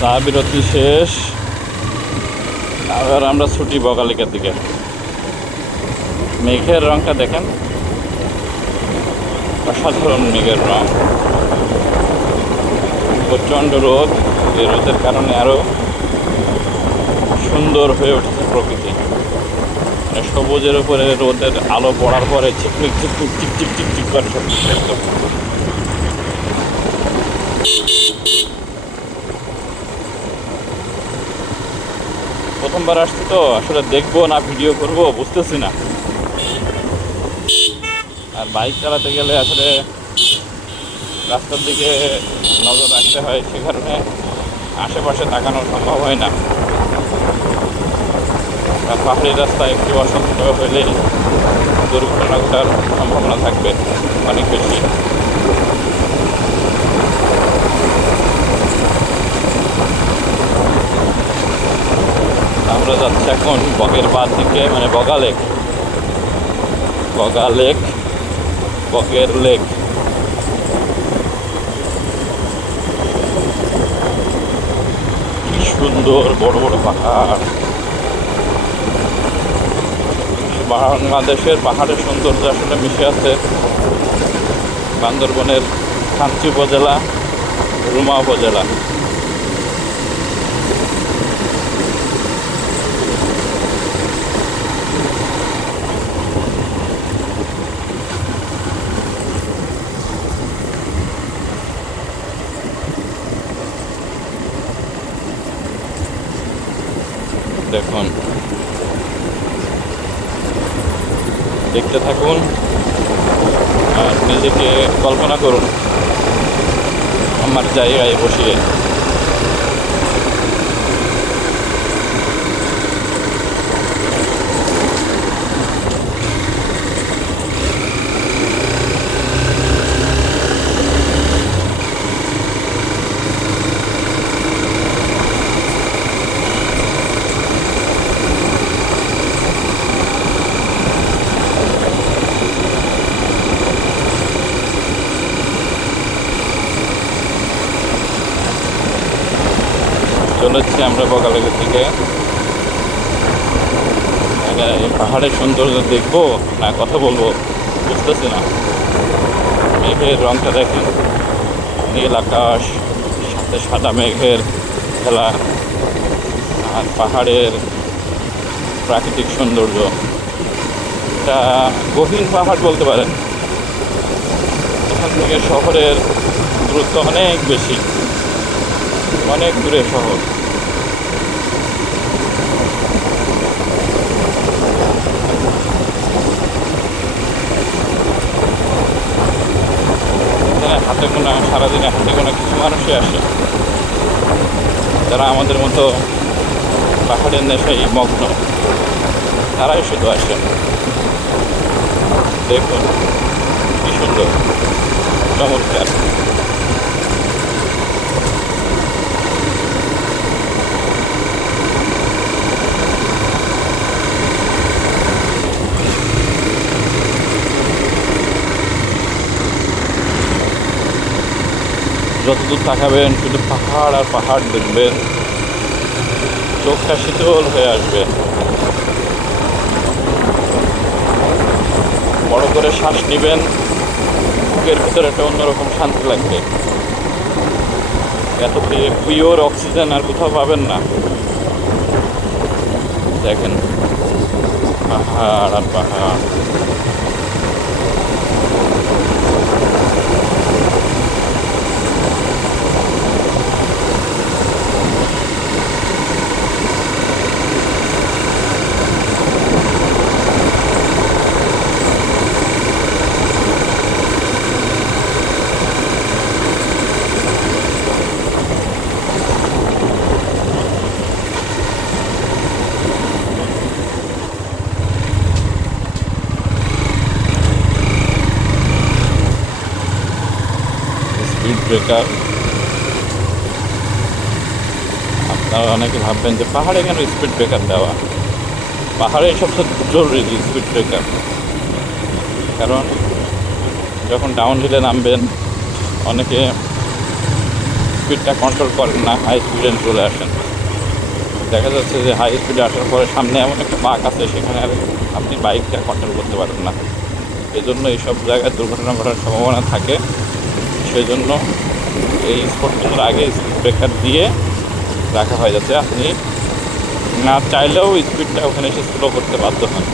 চা বিরতি শেষ। আবার আমরা ছুটি বগালিকার দিকে। মেঘের রংটা দেখেন। অসাধারণ মেঘের রং। প্রচণ্ড রোদ। এই রোদের কারণে আরও সুন্দর হয়ে উঠেছে প্রকৃতি। মানে সবুজের উপরে রোদের আলো পড়ার পরে ঝিকমিক টিক টিক টিক টিক করে সব প্রথমবার আসছি তো, আসলে দেখব না ভিডিও করব, বুঝতেছি না। আর বাইক চালাতে গেলে আসলে রাস্তার দিকে নজর রাখতে হয়, সে কারণে আশেপাশে তাকানো সম্ভব হয় না। আর পাহাড়ি রাস্তায় একটু অসুস্থ হলে দুর্ঘটনা ঘটার সম্ভাবনা থাকবে অনেক বেশি। আমরা যাচ্ছি এখন বগের বাদ দিকে মানে বগা লেক। বগা লেক, বগের লেক। সুন্দর বড় বড় পাহাড়। বাংলাদেশের পাহাড়ের সৌন্দর্য আসলে মিশে আছে। বান্দরবনের খাঞ্চি উপজেলা, রুমা উপজেলা দেখুন দেখতে থাকুন আর নিজেকে কল্পনা করুন। আমার জায়গায় বসিয়ে। বকালের দিকে। মানে পাহাড়ের সৌন্দর্য দেখব, না কথা বলব, বুঝতেছি না। মেঘের রংটা দেখেন। নীল আকাশ, সাথে সাদা মেঘের খেলা, আর পাহাড়ের প্রাকৃতিক সৌন্দর্য। এটা গভীর পাহাড় বলতে পারেন। এখান থেকে শহরের দূরত্ব অনেক বেশি, অনেক দূরে শহর এখানে হাতে গোনা সারাদিনে হাতে কোনো কিছু মানুষই আসে। যারা আমাদের মতো পাহাড়ের নেশায় মগ্ন, তারাই শুধু আসে। দেখুন, কি সুন্দর, চমৎকার। যতদূর তাকাবেন, শুধু পাহাড় আর পাহাড় দেখবেন। চোখটা শীতল হয়ে আসবে। বড় করে শ্বাস নেবেন, বুকের ভিতরে একটা অন্যরকম শান্তি লাগবে। এত পিওর অক্সিজেন আর কোথাও পাবেন না। দেখেন, পাহাড় আর পাহাড় স্পিড ব্রেকার আপনারা অনেকে ভাববেন যে পাহাড়ে কেন স্পিড ব্রেকার দেওয়া? পাহাড়ে সবচেয়ে জরুরি স্পিড ব্রেকার কারণ যখন ডাউন হিলে নামবেন, অনেকে স্পিডটা কন্ট্রোল করেন না হাই স্পিডে চলে আসেন। দেখা যাচ্ছে যে হাই স্পিডে আসার পরে সামনে এমন একটা বাঁক আছে, সেখানে আর আপনি বাইকটা কন্ট্রোল করতে পারেন না। এই জন্য এইসব জায়গায় দুর্ঘটনা ঘটার সম্ভাবনা থাকে। সেই জন্য এই স্পোর্টগুলোর আগে স্পিড ব্রেকার দিয়ে রাখা হয় যাতে আপনি না চাইলেও স্পিডটা ওখানে এসে স্লো করতে বাধ্য হন।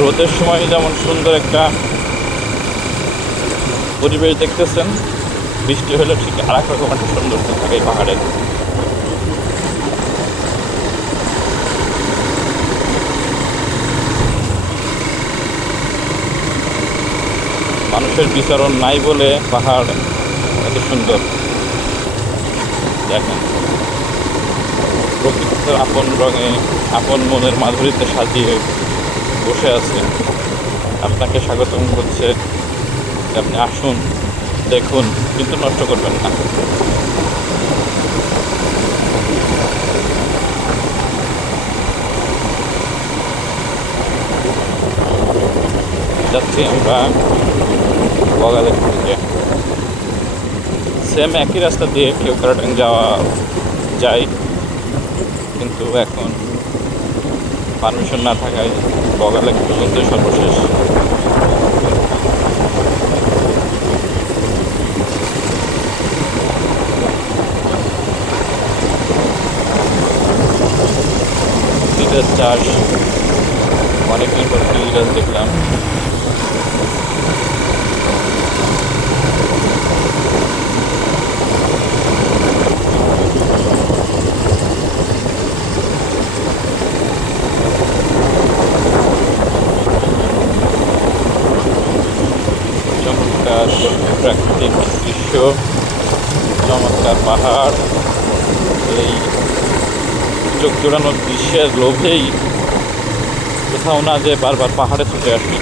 রোদের সময় যেমন সুন্দর একটা পরিবেশ দেখতেছেন, বৃষ্টি হলে ঠিক আর এক রকম একটা সৌন্দর্য থাকে এই পাহাড়ের মানুষের বিচরণ নাই বলে পাহাড় এত সুন্দর। দেখেন। প্রকৃতির আপন রঙে, আপন মনের মাধুরীতে সাজিয়ে বসে আছে। আপনাকে স্বাগতম করছে। আপনি আসুন, দেখুন, কিন্তু নষ্ট করবেন না। যাচ্ছি আমরা বগালের সেম একই রাস্তা দিয়ে কেউ কারাটাং যাওয়া যায়। কিন্তু এখন পারমিশন না থাকায় বগা বগালে পর্যন্ত সর্বশেষ। চাষ অনেকদিন পর লিটার দেখলাম চমৎকার প্রাকৃতিক দৃশ্য চমৎকার পাহাড় এই চোখ জোড়ানোর দৃশ্যের লোভেই কোথাও না যে বারবার পাহাড়ে ছুটে আসি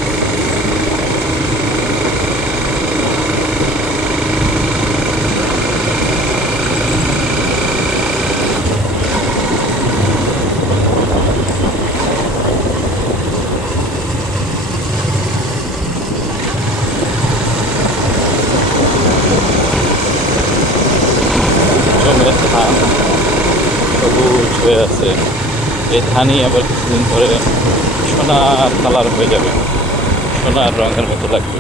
জমির ধান সবুজ হয়ে আছে। এই ধানই আবার কিছুদিন পরে সোনার কালার হয়ে যাবে। সোনার রঙের মতো লাগবে।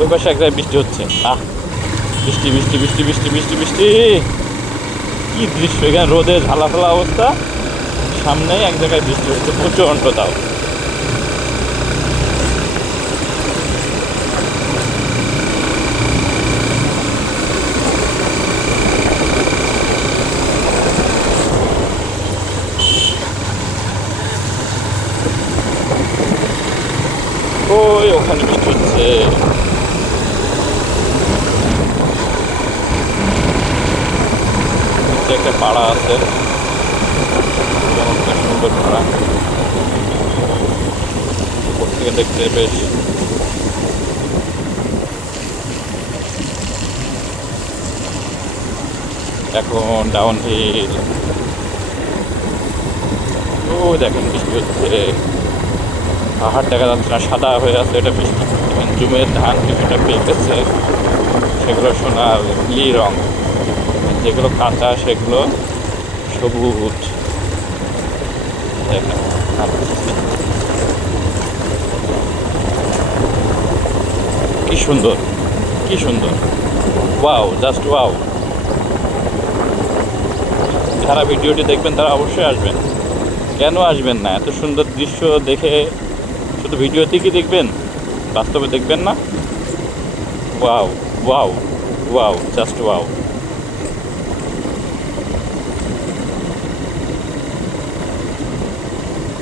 ওই পাশে এক জায়গায় বৃষ্টি হচ্ছে। আহ! বৃষ্টি বৃষ্টি বৃষ্টি বৃষ্টি বৃষ্টি বৃষ্টি। কি দৃশ্য এখানে? রোদে ঝালা ফেলা অবস্থা। সামনেই এক জায়গায় বৃষ্টি হচ্ছে। প্রচণ্ড তাও ওই ওখানে হচ্ছে নিচে একটা পাড়া আছে সুন্দর পাড়া থেকে দেখতে বেশ এখন ডাউন হিল ও দেখেন বৃষ্টি হচ্ছে পাহাড় দেখা যাচ্ছে না, সাদা হয়ে আছে, এটা বৃষ্টি জুমের ধান কিছুটা পেকেছে সেগুলো সোনার নীল রং। যেগুলো কাঁচা, সেগুলো সবুজ। কি সুন্দর কি সুন্দর। Wow, just wow. যারা ভিডিওটি দেখবেন তারা অবশ্যই আসবেন। কেন আসবেন না? এত সুন্দর দৃশ্য দেখে শুধু ভিডিওতেই কি দেখবেন, বাস্তবে দেখবেন না? Wow wow wow, just wow.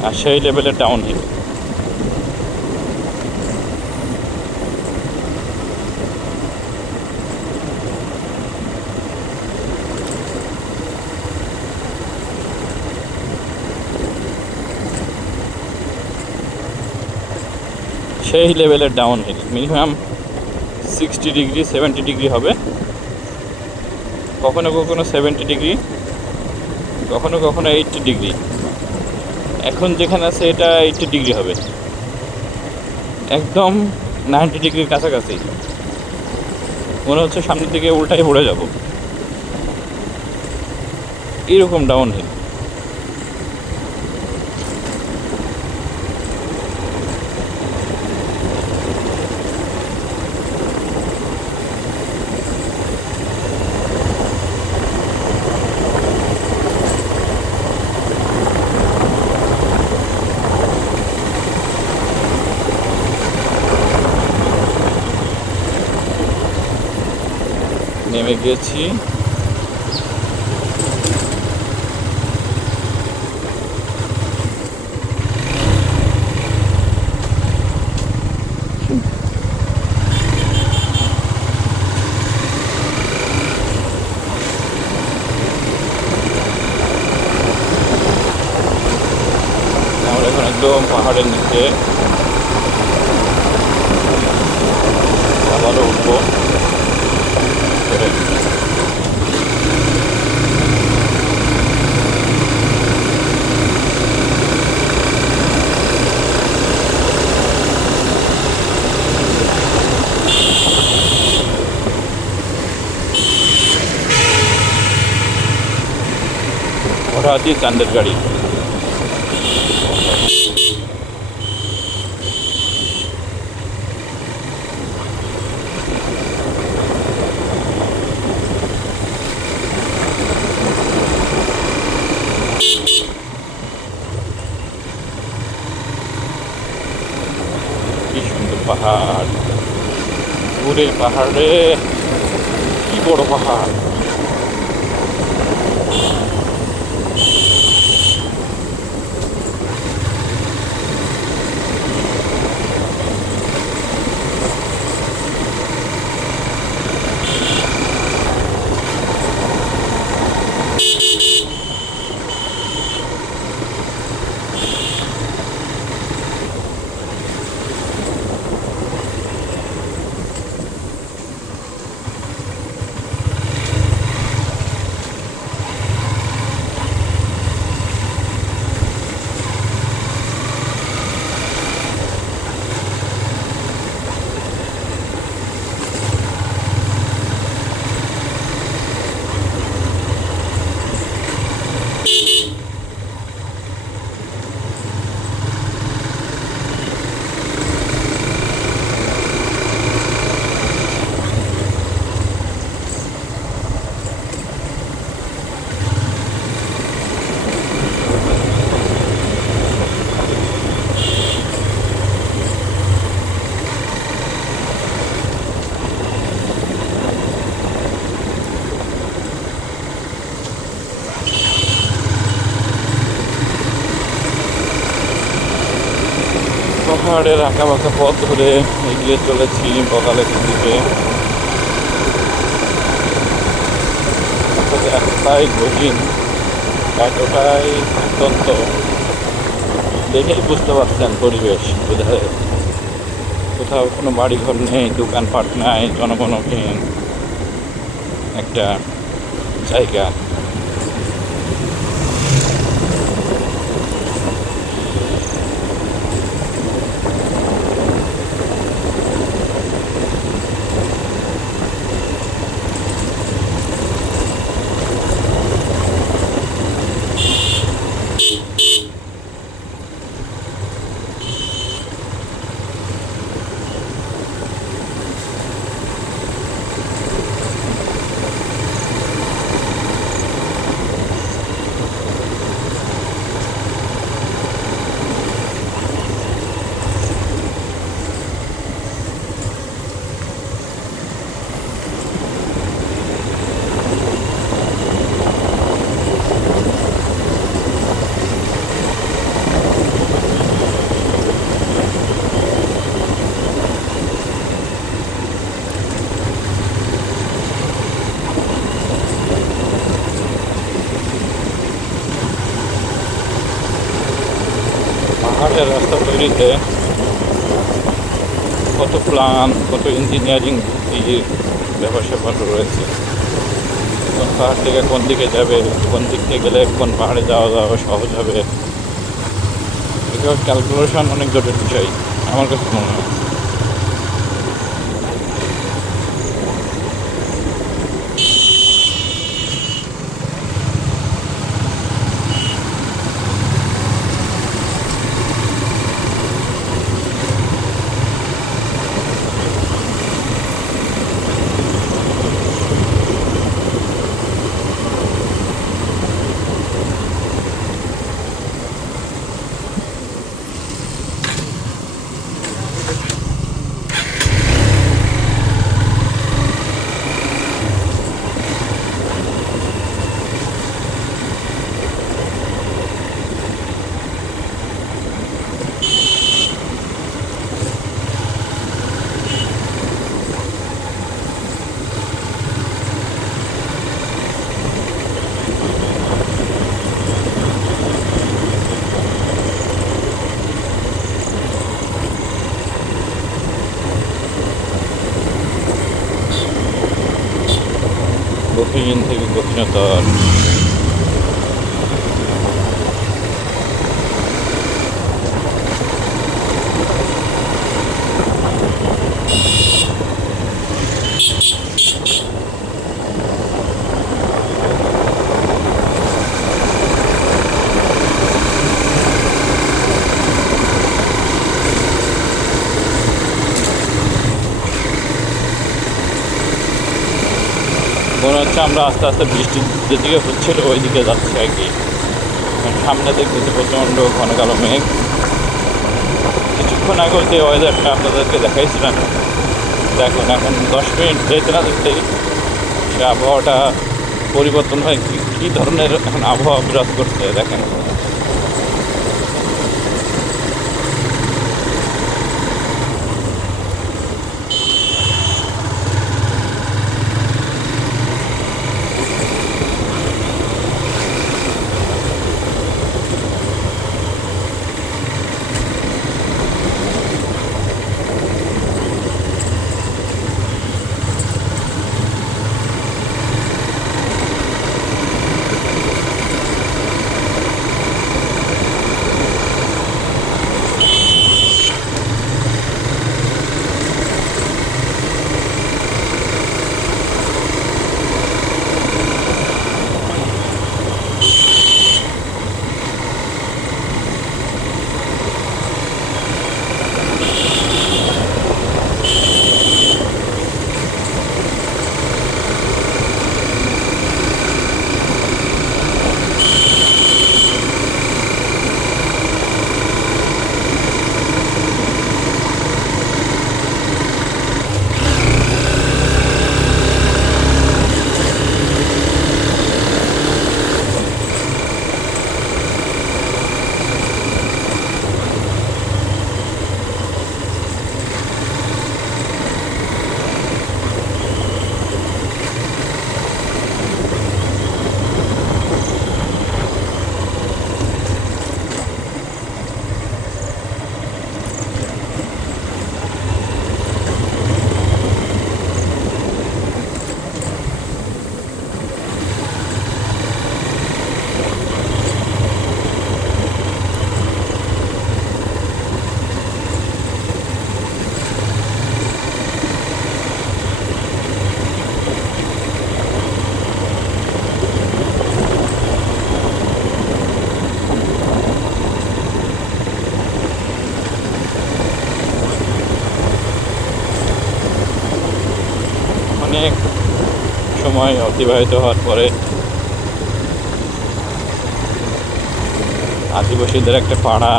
আর সেই লেভেলে ডাউন হিল সেই লেভেলের down hill minimum sixty degree seventy degree হবে। কখনো কখনো সেভেন্টি ডিগ্রি কখনো কখনো এইটটি ডিগ্রি এখন যেখানে আছে এটা এইটটি ডিগ্রি হবে। একদম নাইনটি ডিগ্রির কাছাকাছি। মনে হচ্ছে সামনের দিকে উল্টাই পড়ে যাব। এরকম ডাউন হিল গেছি আমরা এখন একদম পাহাড়ের নিচে আবারও উঠবো করে ওটা আছে চান্দের গাড়ি কি সুন্দর পাহাড় দূরে পাহাড়ে কি বড় পাহাড় পাহাড়ের আঁকা বাঁকা পথ ধরে এগিয়ে চলেছি বকালের দিকে একটাই গহীন, এতটাই অত্যন্ত, দেখেই বুঝতে পারছেন পরিবেশ, বোধহয়। কোথাও কোনো বাড়িঘর নেই, দোকানপাট নাই জনগণহীন একটা জায়গা পাহাড়ের তৈরিতে কত প্ল্যান কত ইঞ্জিনিয়ারিং ব্যাপার স্যাপার রয়েছে কোন পাহাড় থেকে কোন দিকে যাবে কোন দিক থেকে গেলে কোন পাহাড়ে যাওয়া যাওয়া সহজ হবে এগুলো ক্যালকুলেশন অনেক জটিল বিষয় আমার কাছে মনে হয় কঠিন থেকে কঠিনতর হচ্ছে আমরা আস্তে আস্তে বৃষ্টি যেদিকে হচ্ছিল ওই দিকে যাচ্ছি আর কি। সামনে দেখতেছি প্রচণ্ড ঘন কালো মেঘ। কিছুক্ষণ আগেও যে ওয়েদারটা আপনাদেরকে দেখাইছিলাম। দেখুন, এখন দশ মিনিট যেতে না দেখতেই সে আবহাওয়াটা পরিবর্তন হয় কী কী ধরনের এখন আবহাওয়া বিরাজ করছে, দেখেন। সময় অতিবাহিত হওয়ার পরে আদিবাসীদের একটা পাড়া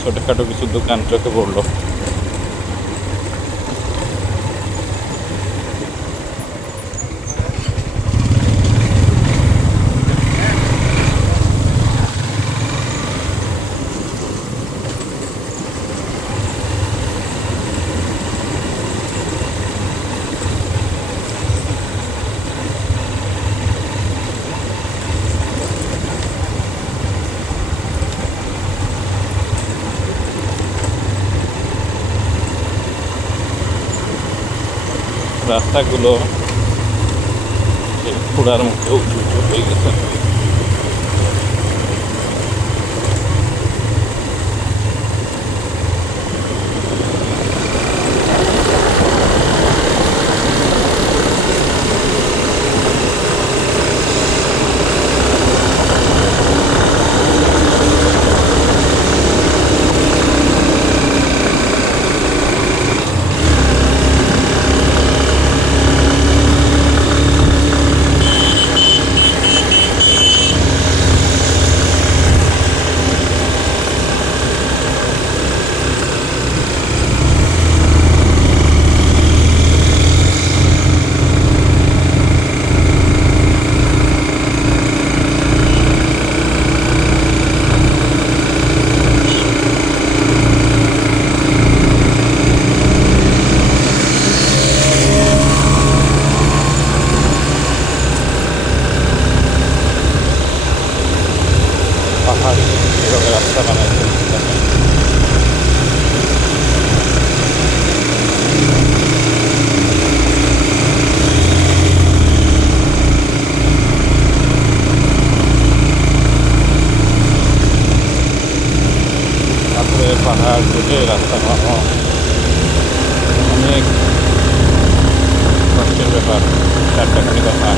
ছোটোখাটো কিছু দোকান চোখে পড়ল। রাস্তাগুলো খোলার মুখে উঁচু উঁচু হয়ে গেছে। চারটাখানি কথা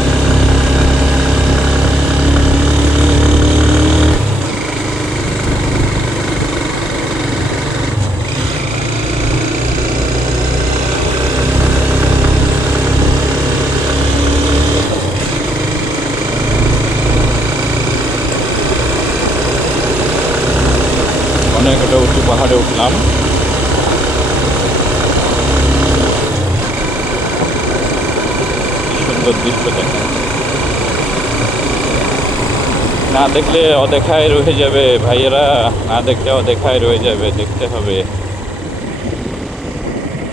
অনেক একটা উঁচু পাহাড়ে উঠলাম কি সুন্দর দৃশ্য দেখেন না দেখলে অদেখায় রয়ে যাবে ভাইয়েরা। না দেখলে অদেখায় রয়ে যাবে দেখতে হবে।